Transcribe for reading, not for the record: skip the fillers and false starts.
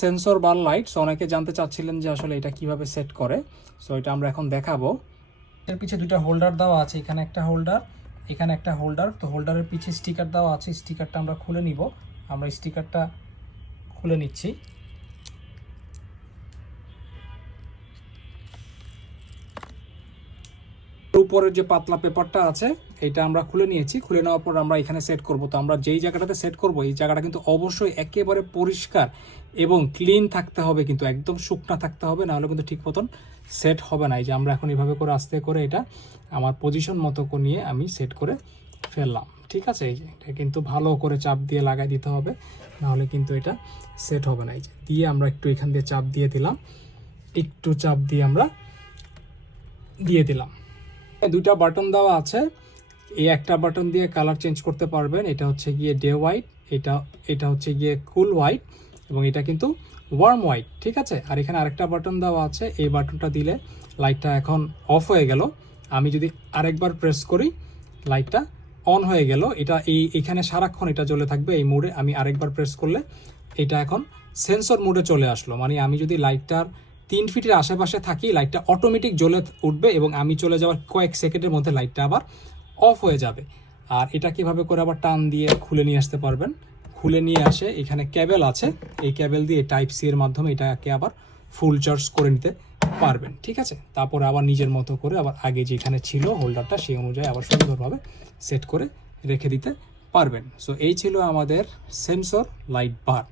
Sensor বার light. So অনেকে জানতে চাচ্ছিলেন যে আসলে এটা কিভাবে সেট করে। সো এটা আমরা এখন দেখাবো। এর পিছে দুটো হোল্ডার দেওয়া আছে, এখানে একটা হোল্ডার, এখানে একটা হোল্ডার। তো হোল্ডারের পিছে স্টিকার দেওয়া আছে, স্টিকারটা আমরা খুলে নিব। আমরা স্টিকারটা খুলে নিচ্ছি। উপরের যে পাতলা পেপারটা আছে এটা আমরা খুলে নিয়েছি। খুলে নেওয়ার পর আমরা এখানে সেট করব। তো আমরা যেই জায়গাটাতে সেট করব এই জায়গাটা কিন্তু অবশ্যই একেবারে পরিষ্কার এবং ক্লিন থাকতে হবে, কিন্তু একদম শুকনা থাকতে হবে, নাহলে কিন্তু ঠিক মতন সেট হবে না। এই যে আমরা এখন এইভাবে করে আস্তে করে এটা আমার পজিশন মতো নিয়ে আমি সেট করে ফেললাম। ঠিক আছে, এই যে এটা কিন্তু ভালো করে চাপ দিয়ে লাগাই দিতে হবে, নাহলে কিন্তু এটা সেট হবে না। এই যে দিয়ে আমরা একটু এখান দিয়ে চাপ দিয়ে দিলাম, একটু চাপ দিয়ে আমরা দিয়ে দিলাম। দুইটা বাটন দেওয়া আছে, এই একটা বাটন দিয়ে কালার চেঞ্জ করতে পারবেন। এটা হচ্ছে গিয়ে ডে হোয়াইট, এটা হচ্ছে গিয়ে কুল হোয়াইট, এবং এটা কিন্তু ওয়ার্ম হোয়াইট। ঠিক আছে, আর এখানে আরেকটা বাটন দেওয়া আছে, এই বাটনটা দিলে লাইটটা এখন অফ হয়ে গেল। আমি যদি আরেকবার প্রেস করি লাইটটা অন হয়ে গেল। এটা এইখানে সারাক্ষণ এটা জ্বলে থাকবে এই মোডে। আমি আরেকবার প্রেস করলে এটা এখন সেন্সর মোডে চলে আসলো। মানে আমি যদি লাইটটার 3 ফিটের আশেপাশে থাকি লাইটটা অটোমেটিক জ্বলে উঠবে এবং আমি চলে যাওয়ার কয়েক সেকেন্ডের মধ্যে লাইটটা আবার অফ হয়ে যাবে। আর এটা কিভাবে করে আবার টান দিয়ে খুলে নিয়ে আসতে পারবেন। খুলে নিয়ে আসে এখানে ক্যাবেল আছে, এই ক্যাবেল দিয়ে টাইপ সি এর মাধ্যমে এটাকে আবার ফুল চার্জ করে নিতে পারবেন। ঠিক আছে, তারপরে আবার নিজের মতো করে আবার আগে যেখানে ছিল হোল্ডারটা সেই অনুযায়ী আবার সুন্দরভাবে সেট করে রেখে দিতে পারবেন। সো এই ছিল আমাদের সেন্সর লাইট বার।